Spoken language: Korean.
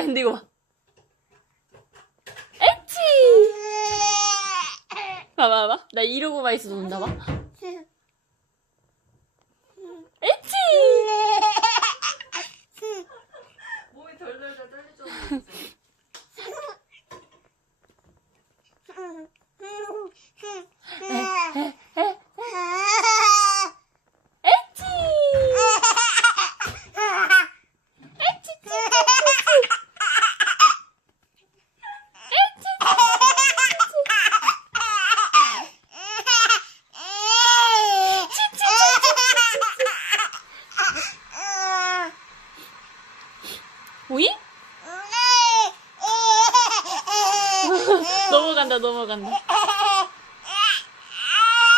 했는데 이거 봐. 에치! 봐봐. 나 이러고만 있어도 온다 봐. 에치! 몸이 덜덜덜 떨릴 정도로 에치! 오이? 넘어간다.